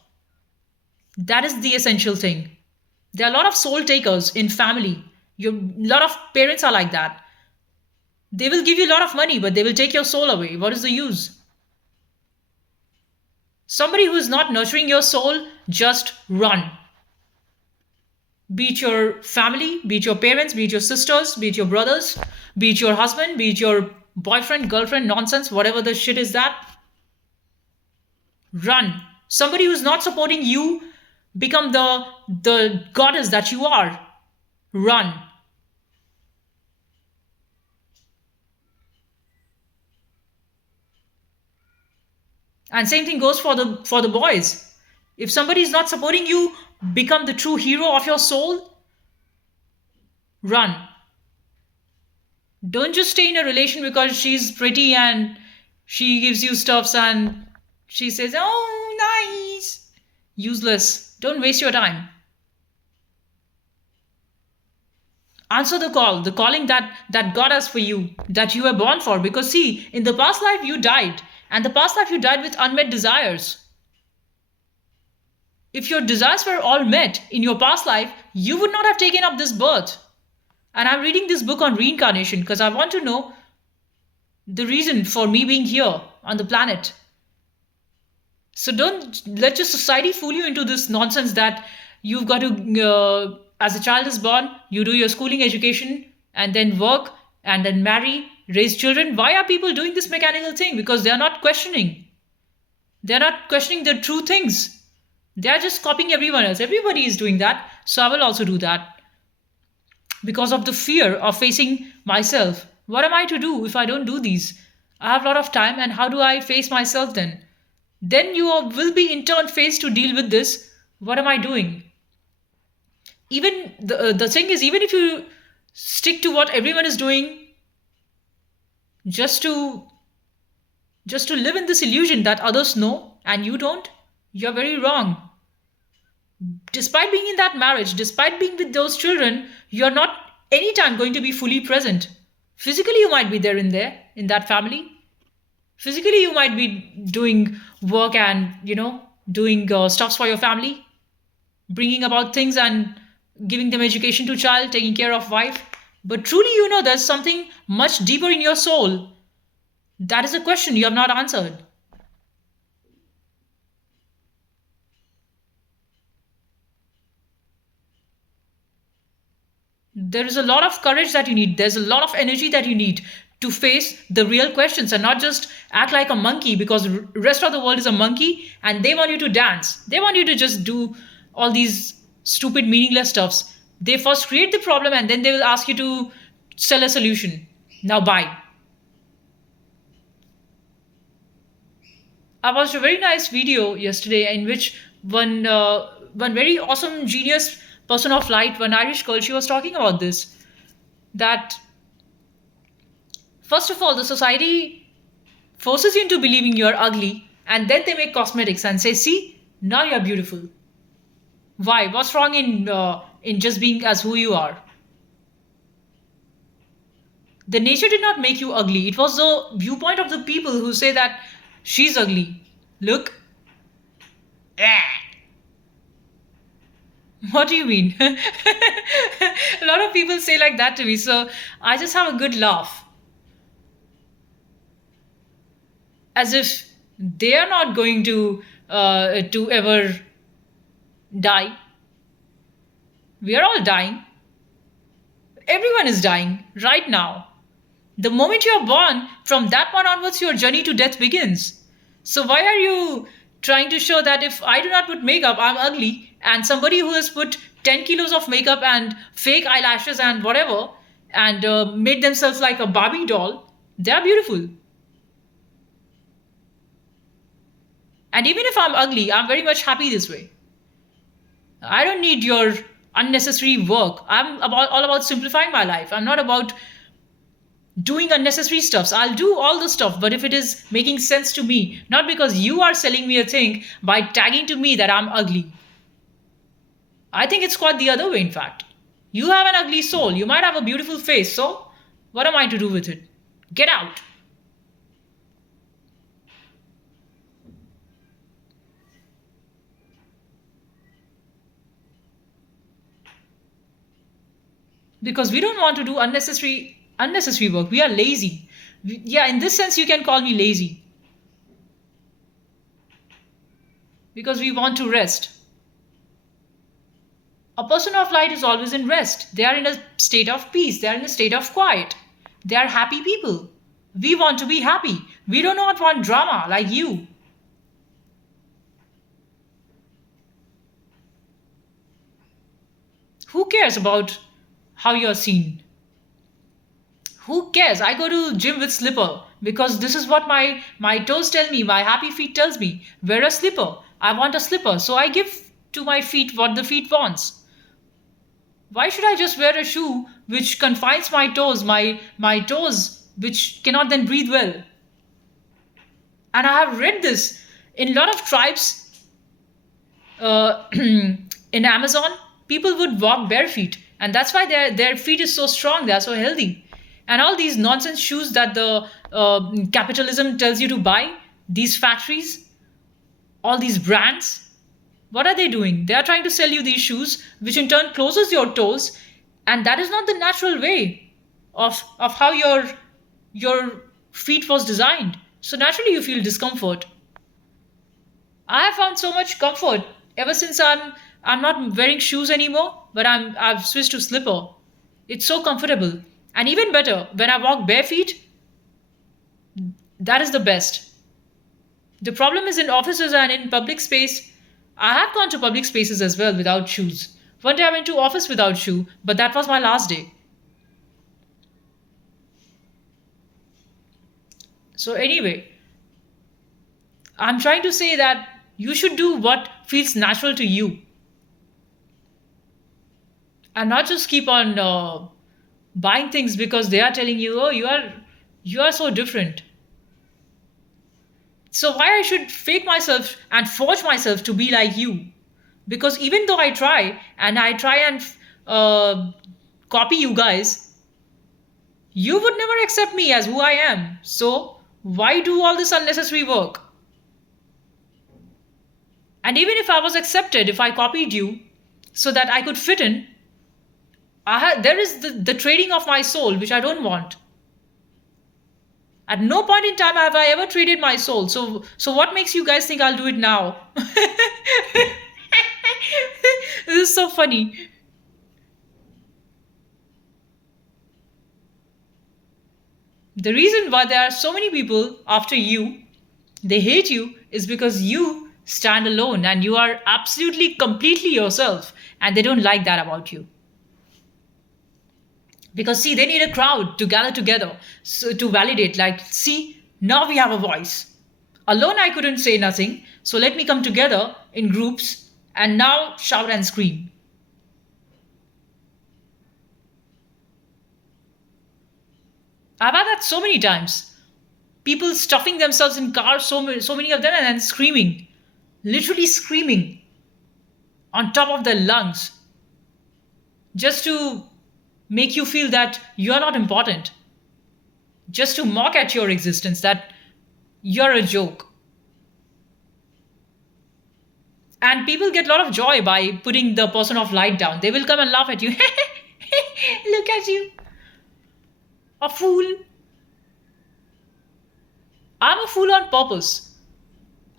That is the essential thing. There are a lot of soul takers in family. A lot of parents are like that. They will give you a lot of money, but they will take your soul away. What is the use? Somebody who is not nurturing your soul, just run. Be it your family, be it your parents, be it your sisters, be it your brothers, be it your husband, be it your boyfriend, girlfriend, nonsense, whatever the shit is that. Run. Somebody who's not supporting you, become the goddess that you are. Run. And same thing goes for the boys. If somebody is not supporting you, become the true hero of your soul. Run. Don't just stay in a relation because she's pretty and she gives you stuffs and she says, "Oh, nice." Useless. Don't waste your time. Answer the call, the calling that God has for you, that you were born for. Because see, in the past life you died, and the past life you died with unmet desires. If your desires were all met in your past life, you would not have taken up this birth. And I'm reading this book on reincarnation because I want to know the reason for me being here on the planet. So don't let your society fool you into this nonsense that you've got to, as a child is born, you do your schooling education and then work and then marry, raise children. Why are people doing this mechanical thing? Because they are not questioning. They are not questioning the true things. They are just copying everyone else. Everybody is doing that. So I will also do that because of the fear of facing myself. What am I to do if I don't do these? I have a lot of time, and how do I face myself then? Then you will be in turn faced to deal with this. What am I doing? Even the thing is, even if you stick to what everyone is doing, just to live in this illusion that others know and you don't, you're very wrong. Despite being in that marriage, despite being with those children, you're not anytime going to be fully present. Physically, you might be there in that family. Physically, you might be doing work and, doing stuffs for your family, bringing about things and giving them education to child, taking care of wife. But truly, there's something much deeper in your soul. That is a question you have not answered. There is a lot of courage that you need. There's a lot of energy that you need to face the real questions and not just act like a monkey, because rest of the world is a monkey and they want you to dance. They want you to just do all these stupid meaningless stuffs. They first create the problem and then they will ask you to sell a solution. Now buy. I watched a very nice video yesterday in which one very awesome genius person of light, one Irish girl, she was talking about this. That first of all, the society forces you into believing you're ugly, and then they make cosmetics and say, "See, now you're beautiful." Why? What's wrong in just being as who you are? The nature did not make you ugly. It was the viewpoint of the people who say that she's ugly. Look. What do you mean? A lot of people say like that to me, so I just have a good laugh. As if they are not going to ever die. We are all dying. Everyone is dying right now. The moment you are born, from that point onwards, your journey to death begins. So why are you trying to show that if I do not put makeup, I'm ugly, and somebody who has put 10 kilos of makeup and fake eyelashes and whatever, and made themselves like a Barbie doll, they are beautiful. And even if I'm ugly, I'm very much happy this way. I don't need your unnecessary work. I'm all about simplifying my life. I'm not about doing unnecessary stuffs. I'll do all the stuff, but if it is making sense to me, not because you are selling me a thing by tagging to me that I'm ugly. I think it's quite the other way, in fact. You have an ugly soul. You might have a beautiful face. So, what am I to do with it? Get out. Because we don't want to do unnecessary work. We are lazy. Yeah, in this sense, you can call me lazy. Because we want to rest. A person of light is always in rest. They are in a state of peace. They are in a state of quiet. They are happy people. We want to be happy. We do not want drama like you. Who cares about how you're seen? Who cares? I go to gym with slipper because this is what my toes tell me, my happy feet tells me. Wear a slipper. I want a slipper. So I give to my feet what the feet wants. Why should I just wear a shoe which confines my toes, my toes which cannot then breathe well? And I have read this in a lot of tribes in Amazon. People would walk bare feet and that's why their feet is so strong, they are so healthy. And all these nonsense shoes that the capitalism tells you to buy, these factories, all these brands, what are they doing? They are trying to sell you these shoes, which in turn closes your toes, and that is not the natural way of how your feet was designed. So naturally you feel discomfort. I have found so much comfort ever since I'm not wearing shoes anymore, but I've switched to slipper. It's so comfortable. And even better, when I walk bare feet, that is the best. The problem is in offices and in public space. I have gone to public spaces as well without shoes. One day I went to office without shoe, but that was my last day. So anyway, I'm trying to say that you should do what feels natural to you and not just keep on buying things because they are telling you, oh, you are so different. So why I should fake myself and forge myself to be like you? Because even though I try and uh, copy you guys, you would never accept me as who I am. So why do all this unnecessary work? And even if I was accepted, if I copied you so that I could fit in, there is the trading of my soul, which I don't want. At no point in time have I ever traded my soul. So what makes you guys think I'll do it now? This is so funny. The reason why there are so many people after you, they hate you, is because you stand alone and you are absolutely completely yourself, and they don't like that about you. Because see, they need a crowd to gather together, so to validate, like, see, now we have a voice. Alone I couldn't say nothing, so let me come together in groups and now shout and scream. I've had that so many times. People stuffing themselves in cars, so many of them, and then screaming, literally screaming on top of their lungs, just to make you feel that you are not important, just to mock at your existence, that you're a joke. And people get a lot of joy by putting the person of light down. They will come and laugh at you. Look at you, a fool. I'm a fool on purpose.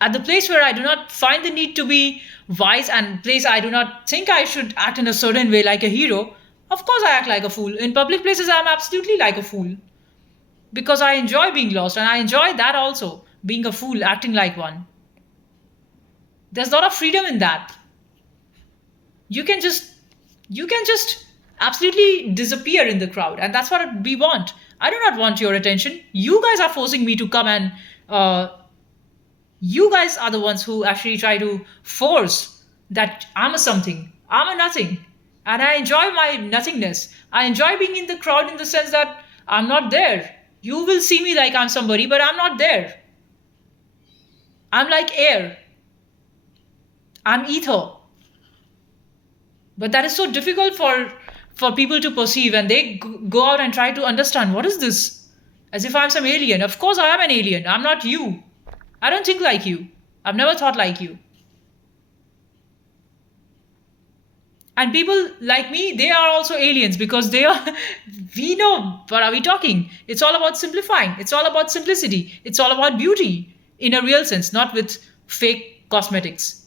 At the place where I do not find the need to be wise and place I do not think I should act in a certain way like a hero, of course I act like a fool. In public places, I'm absolutely like a fool because I enjoy being lost and I enjoy that also, being a fool, acting like one. There's a lot of freedom in that. You can just you can just absolutely disappear in the crowd, and that's what we want. I do not want your attention. You guys are forcing me to come, and uh, you guys are the ones who actually try to force that I'm a something, I'm a nothing, and I enjoy my nothingness. I enjoy being in the crowd in the sense that I'm not there. You will see me like I'm somebody, but I'm not there. I'm like air, I'm ether. But that is so difficult for people to perceive, and they go out and try to understand what is this, as if I'm some alien. Of course I am an alien, I'm not you. I don't think like you, I've never thought like you. And people like me, they are also aliens because they are we know what are we talking. It's all about simplifying, it's all about simplicity, it's all about beauty in a real sense, not with fake cosmetics.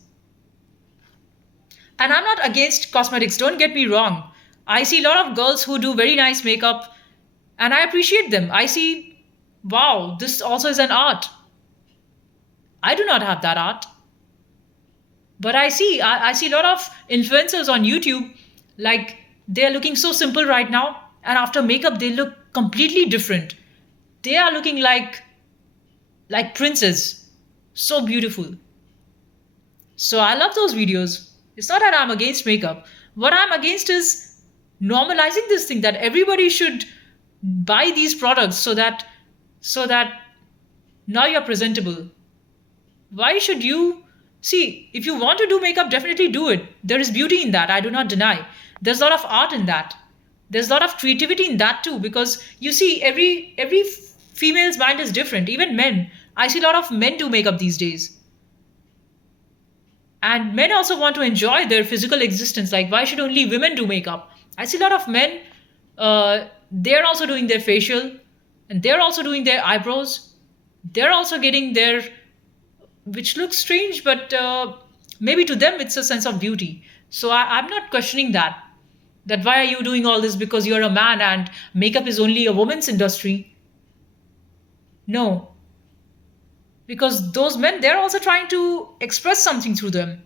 And I'm not against cosmetics, don't get me wrong. I see a lot of girls who do very nice makeup and I appreciate them. I see, wow, this also is an art. I do not have that art. But I see a lot of influencers on YouTube, like they're looking so simple right now, and after makeup they look completely different. They are looking like princes, so beautiful. So I love those videos. It's not that I'm against makeup. What I'm against is normalizing this thing that everybody should buy these products so that now you're presentable. Why should you See, if you want to do makeup, definitely do it. There is beauty in that, I do not deny. There's a lot of art in that. There's a lot of creativity in that too, because you see, every female's mind is different. Even men. I see a lot of men do makeup these days. And men also want to enjoy their physical existence. Like, why should only women do makeup? I see a lot of men, they're also doing their facial, and they're also doing their eyebrows. They're also getting their, which looks strange, but maybe to them it's a sense of beauty. So I'm not questioning that. That why are you doing all this because you're a man and makeup is only a woman's industry? No, because those men, they're also trying to express something through them.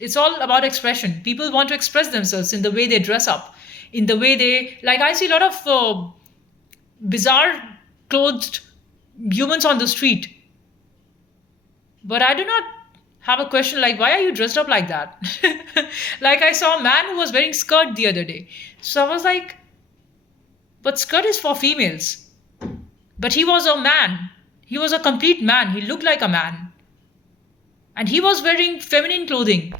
It's all about expression. People want to express themselves in the way they dress up, in the way they, like, I see a lot of bizarre clothed humans on the street, but I do not have a question like, why are you dressed up like that? Like, I saw a man who was wearing skirt the other day, so I was like, but skirt is for females. But he was a man, he was a complete man, he looked like a man, and he was wearing feminine clothing.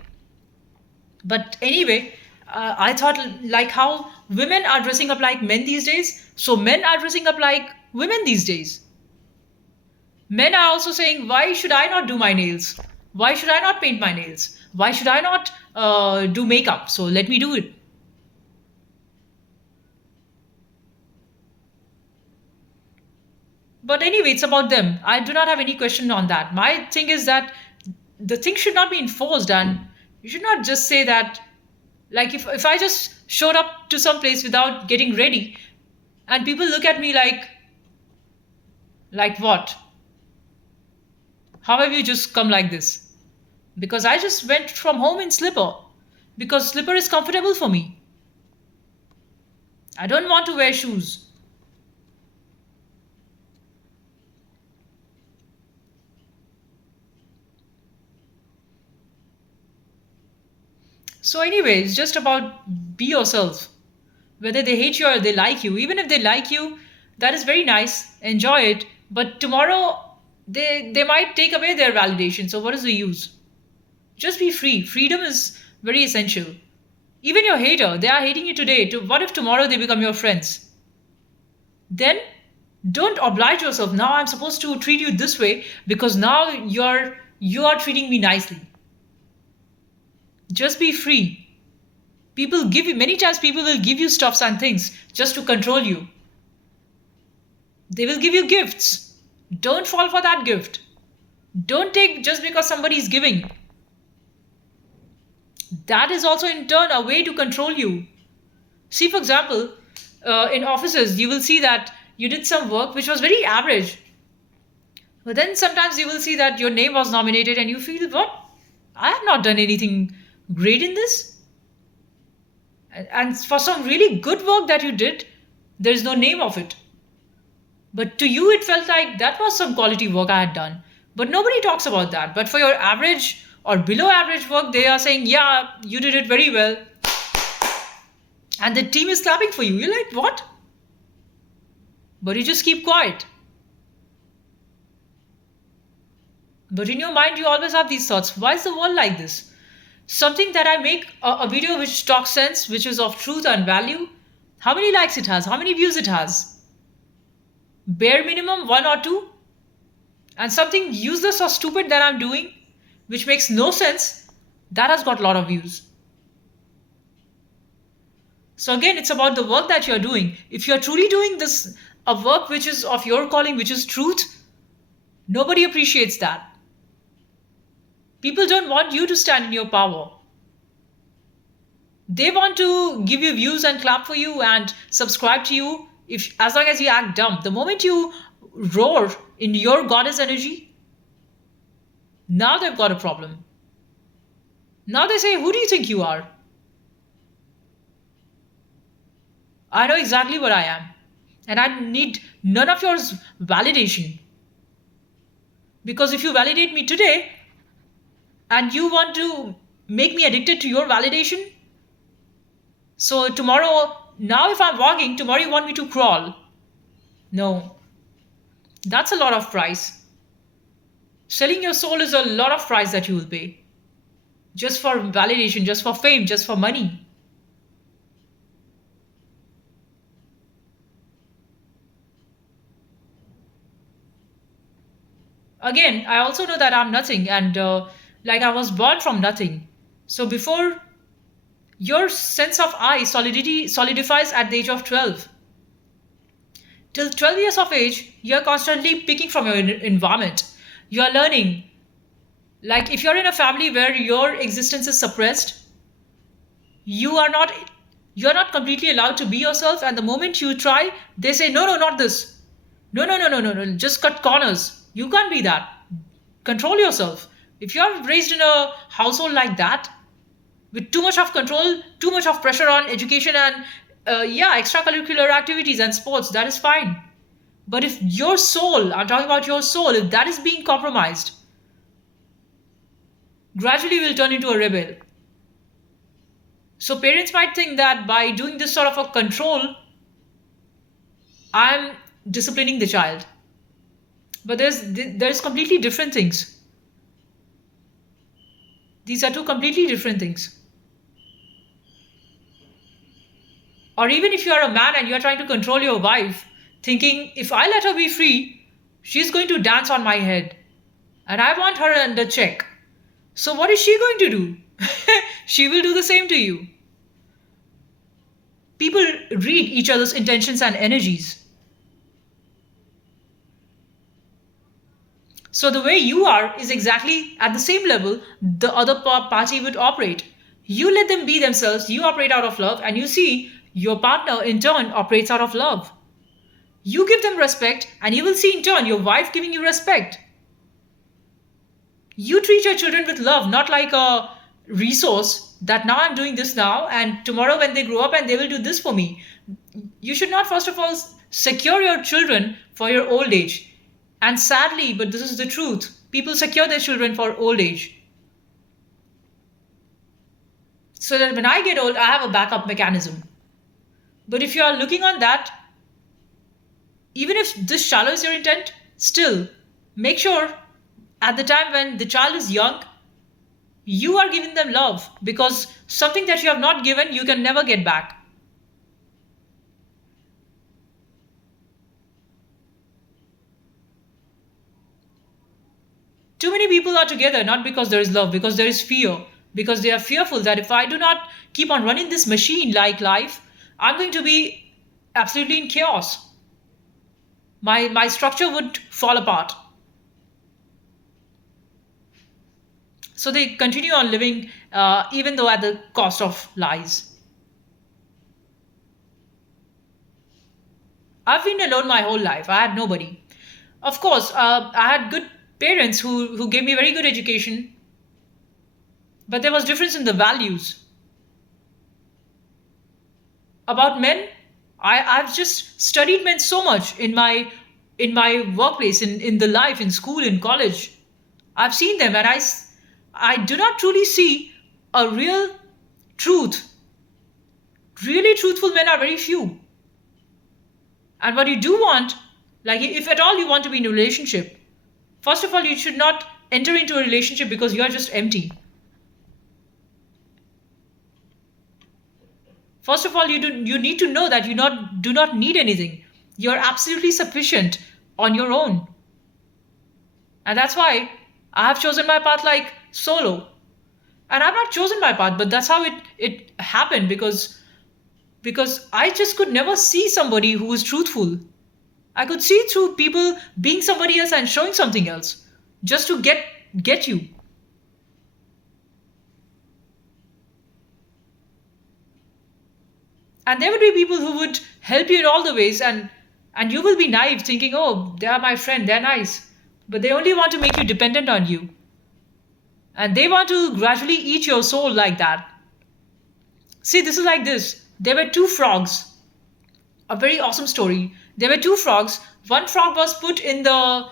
But anyway, I thought, like, how women are dressing up like men these days, so men are dressing up like women these days. Men are also saying, why should I not do my nails? Why should I not paint my nails? Why should I not do makeup? So let me do it. But anyway, it's about them. I do not have any question on that. My thing is that the thing should not be enforced, and you should not just say that, like, if I just showed up to some place without getting ready, and people look at me like what? How have you just come like this? Because I just went from home in slipper. Because slipper is comfortable for me. I don't want to wear shoes. So anyway, it's just about be yourself. Whether they hate you or they like you, even if they like you, that is very nice. Enjoy it. But tomorrow they might take away their validation. So what is the use? Just be free. Freedom is very essential. Even your hater, they are hating you today. What if tomorrow they become your friends? Then don't oblige yourself. Now I'm supposed to treat you this way because now you are treating me nicely. Just be free. People give you, many times people will give you stuffs and things just to control you. They will give you gifts. Don't fall for that gift. Don't take just because somebody is giving. That is also in turn a way to control you. See, for example, in offices, you will see that you did some work which was very average. But then sometimes you will see that your name was nominated and you feel, what? I have not done anything great in this. And for some really good work that you did, there is no name of it. But to you, it felt like that was some quality work I had done. But nobody talks about that. But for your average or below average work, they are saying, yeah, you did it very well. And the team is clapping for you. You're like, what? But you just keep quiet. But in your mind, you always have these thoughts. Why is the world like this? Something that I make a video which talks sense, which is of truth and value. How many likes it has? How many views it has? Bare minimum, one or two. And something useless or stupid that I'm doing, which makes no sense, that has got a lot of views. So again, it's about the work that you're doing. If you're truly doing this, a work which is of your calling, which is truth, nobody appreciates that. People don't want you to stand in your power. They want to give you views and clap for you and subscribe to you if as long as you act dumb. The moment you roar in your goddess energy, now they've got a problem. Now they say, who do you think you are? I know exactly what I am. And I need none of your validation. Because if you validate me today and you want to make me addicted to your validation, so tomorrow, now if I'm walking, tomorrow you want me to crawl. No, that's a lot of price. Selling your soul is a lot of price that you will pay just for validation, just for fame, just for money. Again, I also know that I'm nothing, and like I was born from nothing. So before your sense of I solidity solidifies at the age of 12. Till 12 years of age, you're constantly picking from your environment. You're learning. Like if you're in a family where your existence is suppressed, you are not you're not completely allowed to be yourself, and the moment you try, they say no, no, not this. No, no, no, no, no, no, just cut corners. You can't be that. Control yourself. If you're raised in a household like that, with too much of control, too much of pressure on education and yeah, extracurricular activities and sports, that is fine. But if your soul, I'm talking about your soul, if that is being compromised, gradually will turn into a rebel. So parents might think that by doing this sort of a control, I'm disciplining the child. But there's completely different things. These are two completely different things. Or even if you are a man and you're trying to control your wife, thinking if I let her be free, she's going to dance on my head. And I want her under check. So what is she going to do? She will do the same to you. People read each other's intentions and energies. So the way you are is exactly at the same level the other party would operate. You let them be themselves, you operate out of love, and you see your partner in turn operates out of love. You give them respect, and you will see in turn your wife giving you respect. You treat your children with love, not like a resource that now I'm doing this now, and tomorrow when they grow up and they will do this for me. You should not, first of all, secure your children for your old age. And sadly, but this is the truth, people secure their children for old age. So that when I get old, I have a backup mechanism. But if you are looking on that, even if this shallow is your intent, still make sure at the time when the child is young, you are giving them love, because something that you have not given, you can never get back. Too many people are together not because there is love, because there is fear. Because they are fearful that if I do not keep on running this machine like life, I'm going to be absolutely in chaos. My structure would fall apart. So they continue on living, even though at the cost of lies. I've been alone my whole life. I had nobody. Of course, I had good parents who gave me very good education, but there was difference in the values. About men, I've just studied men so much in my workplace, in the life, in school, in college. I've seen them, and I do not truly see a real truth. Really truthful men are very few. And what you do want, like if at all you want to be in a relationship, first of all, you should not enter into a relationship because you are just empty. First of all, you need to know that do not need anything. You're absolutely sufficient on your own. And that's why I have chosen my path like solo. And I've not chosen my path, but that's how it happened, because I just could never see somebody who was truthful. I could see through people being somebody else and showing something else just to get you. And there would be people who would help you in all the ways, and you will be naive thinking, "Oh, they are my friend, they're nice." But they only want to make you dependent on you. And they want to gradually eat your soul like that. See, this is like this. There were two frogs. A very awesome story. There were two frogs. One frog was put in on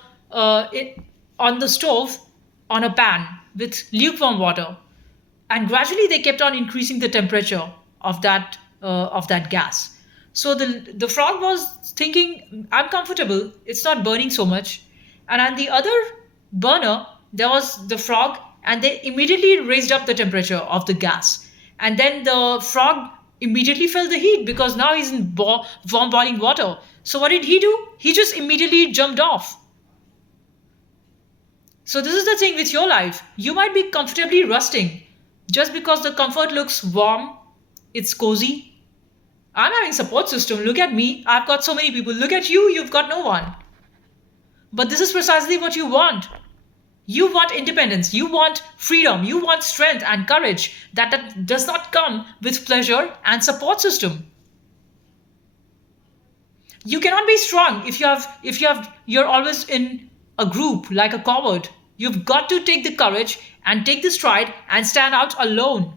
the stove on a pan with lukewarm water, and gradually they kept on increasing the temperature of that gas. So the frog was thinking, "I'm comfortable. It's not burning so much." And the other burner, there was the frog, and they immediately raised up the temperature of the gas. And then the frog immediately felt the heat because now he's in warm boiling water. So what did he do? He just immediately jumped off. So this is the thing with your life. You might be comfortably rusting just because the comfort looks warm, it's cozy. I'm having support system. Look at me. I've got so many people. Look at you. You've got no one. But this is precisely what you want. You want independence, you want freedom, you want strength and courage that does not come with pleasure and support system. You cannot be strong if you're always in a group like a coward. You've got to take the courage and take the stride and stand out alone.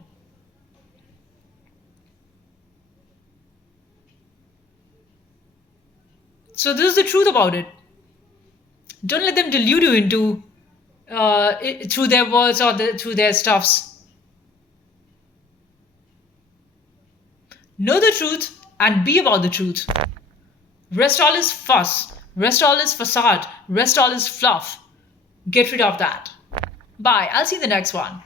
So this is the truth about it. Don't let them delude you into through their words or through their stuffs. Know the truth and be about the truth. Rest all is fuss. Rest all is facade. Rest all is fluff. Get rid of that. Bye. I'll see you in the next one.